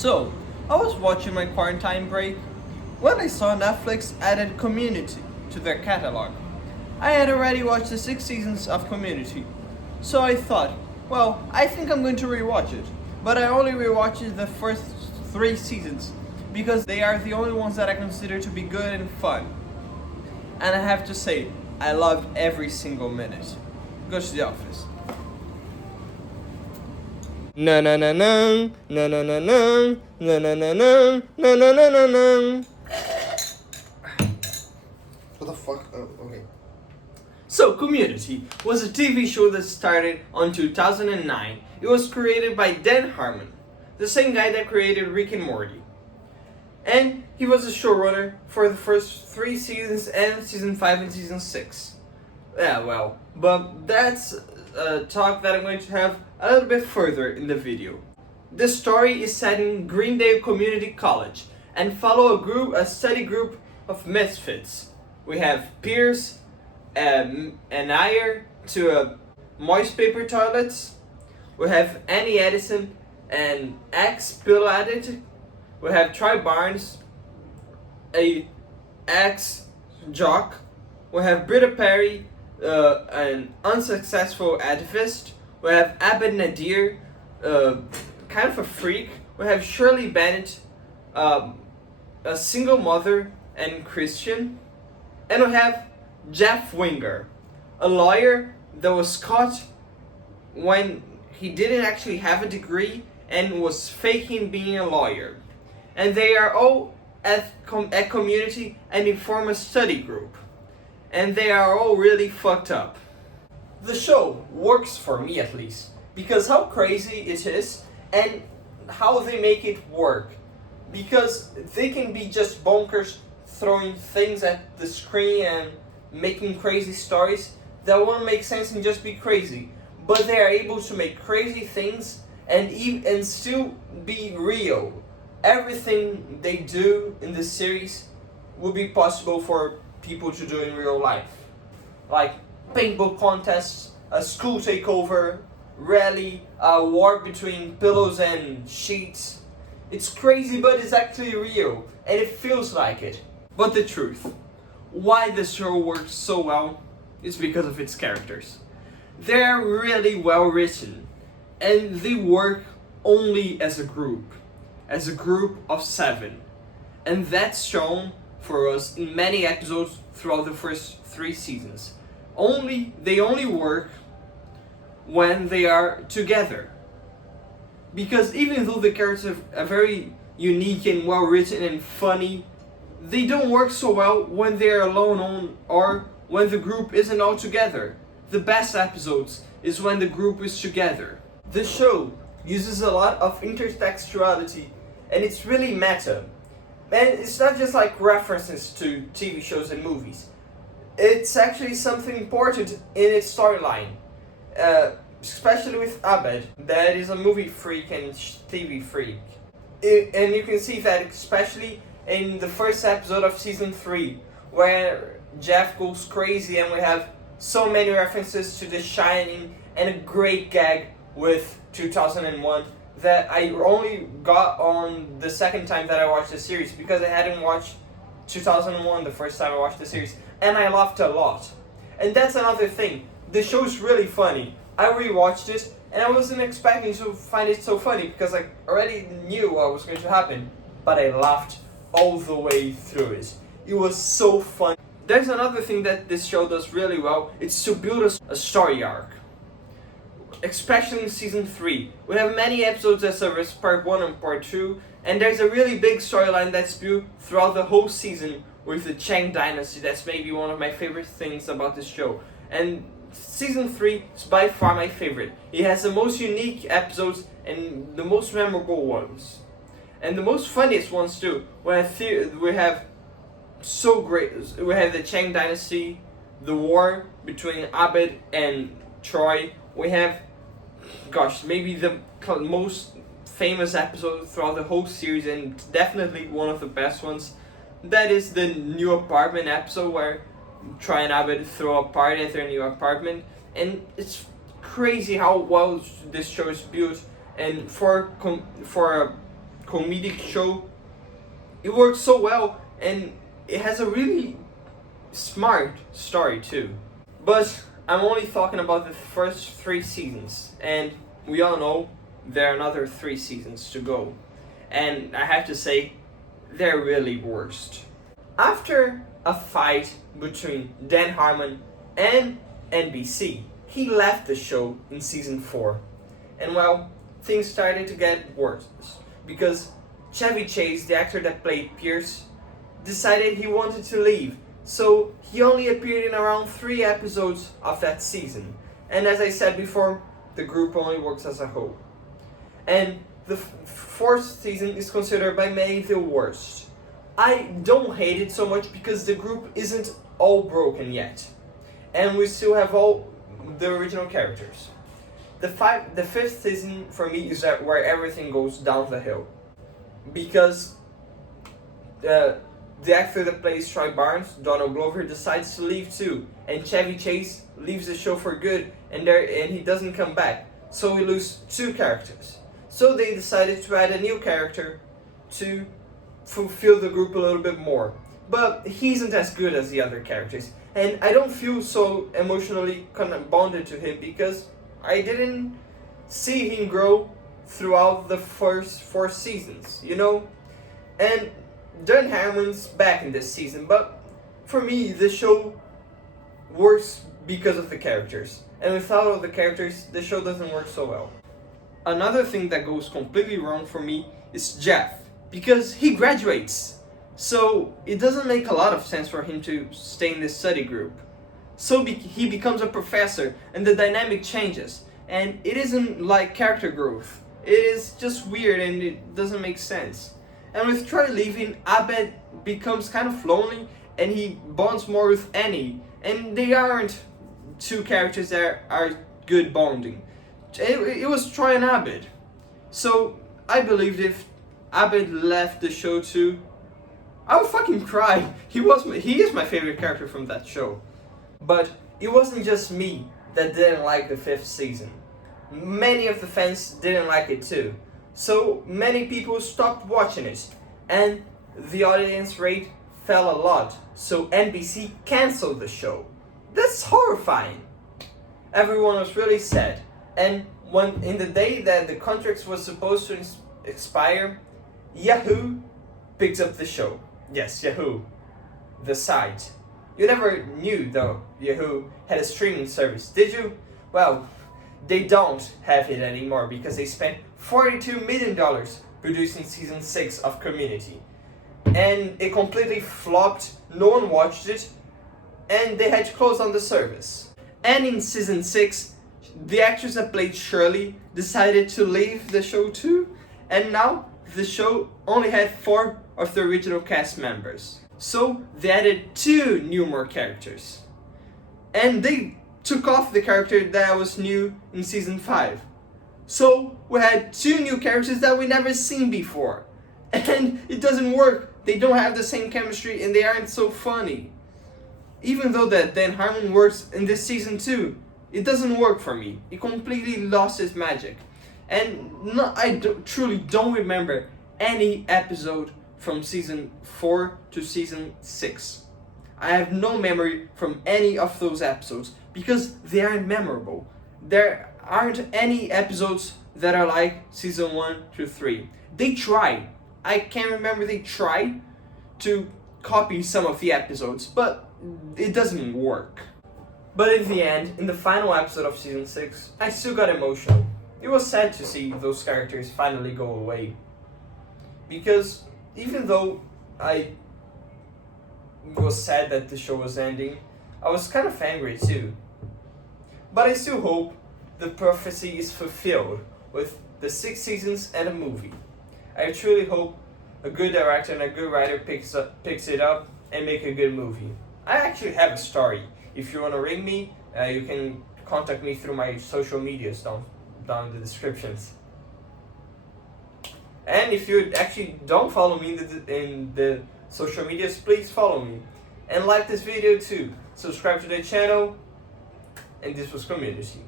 So, I was watching my quarantine break when I saw Netflix added Community to their catalog. I had already watched the 6 seasons of Community, so I thought, well, I think I'm going to rewatch it. But I only rewatched the first 3 seasons because they are the only ones that I consider to be good and fun. And I have to say, I loved every single minute. Go to the office. Na na na na na na na na na na na na na na na na. What the fuck? Oh, okay. So, Community was a TV show that started on 2009. It was created by Dan Harmon, the same guy that created Rick and Morty. And he was a showrunner for the first 3 seasons and season 5 and season 6. Yeah, well, but that's a talk that I'm going to have a little bit further in the video. The story is set in Greendale Community College and follow a study group of misfits. We have Pierce, an heir to moist paper toilets. We have Annie Edison, an ex-pill addict. We have Troy Barnes, a ex-jock. We have Britta Perry, an unsuccessful activist. We have Abed Nadir, kind of a freak. We have Shirley Bennett, a single mother and Christian. And we have Jeff Winger, a lawyer that was caught when he didn't actually have a degree and was faking being a lawyer. And they are all at Community and they form a study group. And they are all really fucked up. The show works for me at least, because how crazy it is and how they make it work. Because they can be just bonkers throwing things at the screen and making crazy stories that won't make sense and just be crazy. But they are able to make crazy things and still be real. Everything they do in the series would be possible for people to do in real life. Like paintball contests, a school takeover, rally, a war between pillows and sheets. It's crazy, but it's actually real, and it feels like it. But the truth, why the show works so well is because of its characters. They're really well written, and they work only as a group of 7. And that's shown for us in many episodes throughout the first 3 seasons. They only work when they are together. Because even though the characters are very unique and well written and funny, they don't work so well when they are alone or when the group isn't all together. The best episodes is when the group is together. The show uses a lot of intertextuality and it's really meta. And it's not just like references to TV shows and movies. It's actually something important in its storyline. Especially with Abed, that is a movie freak and TV freak. And you can see that especially in the first episode of season 3, where Jeff goes crazy and we have so many references to The Shining and a great gag with 2001 that I only got on the second time that I watched the series, because I hadn't watched 2001 the first time I watched the series, and I laughed a lot. And that's another thing, the show's really funny. I rewatched it and I wasn't expecting to find it so funny because I already knew what was going to happen, but I laughed all the way through it. It was so fun. There's another thing that this show does really well, it's to build a story arc. Especially in season 3. We have many episodes that serve as part 1 and part 2, and there's a really big storyline that's built throughout the whole season with the Chang Dynasty. That's maybe one of my favorite things about this show. And season 3 is by far my favorite. It has the most unique episodes and the most memorable ones. And the most funniest ones too. We have the Chang Dynasty, the war between Abed and Troy. We have, maybe the most famous episode throughout the whole series and definitely one of the best ones. That is the new apartment episode where Troy and Abed throw a party at their new apartment. And it's crazy how well this show is built. And for comedic show. It works so well, and it has a really smart story too. But I'm only talking about the first 3 seasons, and we all know there are another 3 seasons to go. And I have to say, they're really worst. After a fight between Dan Harmon and NBC, he left the show in season 4. And well, things started to get worse because Chevy Chase, the actor that played Pierce, decided he wanted to leave. So he only appeared in around 3 episodes of that season. And as I said before, the group only works as a whole. And the 4th season is considered by many the worst. I don't hate it so much because the group isn't all broken yet. And we still have all the original characters. The 5th season for me is where everything goes down the hill. Because the actor that plays Troy Barnes, Donald Glover, decides to leave too. And Chevy Chase leaves the show for good and he doesn't come back. So we lose 2 characters. So they decided to add a new character to fulfill the group a little bit more. But he isn't as good as the other characters. And I don't feel so emotionally kind of bonded to him because I didn't see him grow throughout the first 4 seasons, you know? And Dan Harmon's back in this season, but for me, the show works because of the characters. And without all the characters, the show doesn't work so well. Another thing that goes completely wrong for me is Jeff, because he graduates. So it doesn't make a lot of sense for him to stay in this study group. So he becomes a professor and the dynamic changes. And it isn't like character growth. It is just weird and it doesn't make sense. And with Troy leaving, Abed becomes kind of lonely and he bonds more with Annie. And they aren't 2 characters that are good bonding. It was Troy and Abed. So I believed if Abed left the show too, I would fucking cry. He is my favorite character from that show. But it wasn't just me that didn't like the 5th season. Many of the fans didn't like it too. So many people stopped watching it. And the audience rate fell a lot. So NBC canceled the show. That's horrifying. Everyone was really sad. And when in the day that the contracts was supposed to expire, Yahoo picked up the show. Yes, Yahoo, the site. You never knew though Yahoo had a streaming service, did you? Well, they don't have it anymore because they spent $42 million producing season 6 of Community. And it completely flopped, no one watched it, and they had to close down the service. And in season 6, the actress that played Shirley decided to leave the show too, and now the show only had 4 of the original cast members. So they added 2 more characters. And they took off the character that was new in season 5. So we had 2 new characters that we never seen before. And it doesn't work. They don't have the same chemistry and they aren't so funny. Even though that Dan Harmon works in this season too, it doesn't work for me. It completely lost its magic. And truly don't remember any episode from season 4 to season 6. I have no memory from any of those episodes because they aren't memorable. There aren't any episodes that are like season 1 to 3. They try. I can remember they tried to copy some of the episodes, but it doesn't work. But in the end, in the final episode of season 6, I still got emotional. It was sad to see those characters finally go away. Because even though I was sad that the show was ending, I was kind of angry too. But I still hope the prophecy is fulfilled with the 6 seasons and a movie. I truly hope a good director and a good writer picks it up and make a good movie. I actually have a story. If you want to ring me, you can contact me through my social medias down in the descriptions. And if you actually don't follow me in the social medias, please follow me. And like this video too. Subscribe to the channel. And this was Community.